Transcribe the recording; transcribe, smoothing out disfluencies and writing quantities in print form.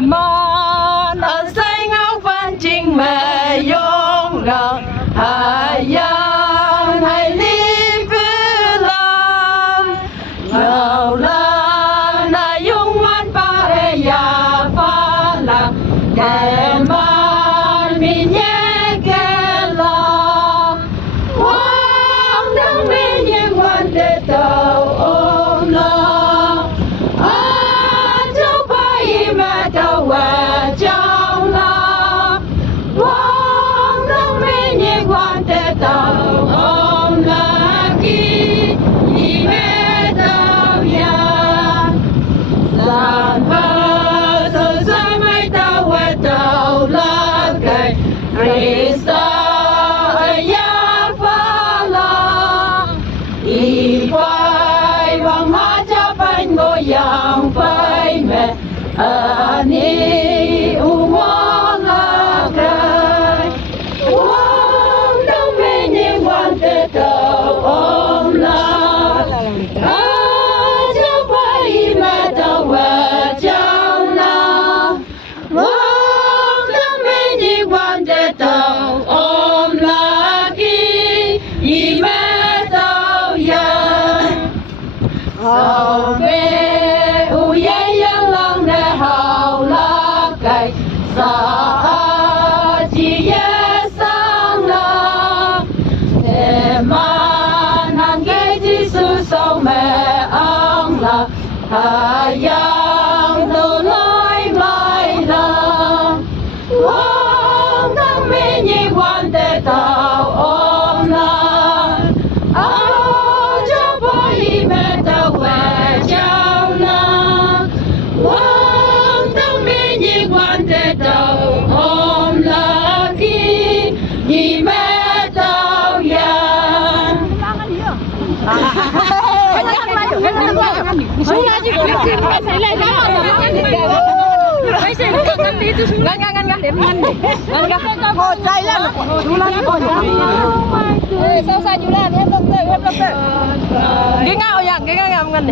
mon ở say ngao văn trình mẹ yong lòng hai yang hai li phu lan ngao lan na yong man pa e ya pha la kẻ man mi nhẹ kẻ la quang đang mi nhẹ quan để tàu ôm lo châu bay mẹ tàu qua trong lo quang đang mi nhẹ quan để tàu ôm la ki mẹ tàu ya lan ba sơ sa mai tàu qua tàu la cây Krista ya pha la y phai bằng má cha phai ngồi yang phai mẹ ani u mo la cây quang đông mê nhẹ quan tê tàu ôm la cha phai mẹ tàu về trong la quang đông mê nhẹ quan tê tàu ôm la ki y mẹ tàu ya hậu về u ye yang lang ne hậu la cây sa chi ye sang la thế mà nàng ghé chi su sâu mẹ ông la yang đâu nói mai la quang đông mi nhi quan tê tàu ôm la cho bơi mẹ tàu về trong la quang đông mi nhi quan tê tàu ôm la ki nhi mẹ tàu ya Thôi chạy lên. Chú lên thôi. Sao sai chú lên em lông tơi. Cái ngao vậy, cái ngao ngần.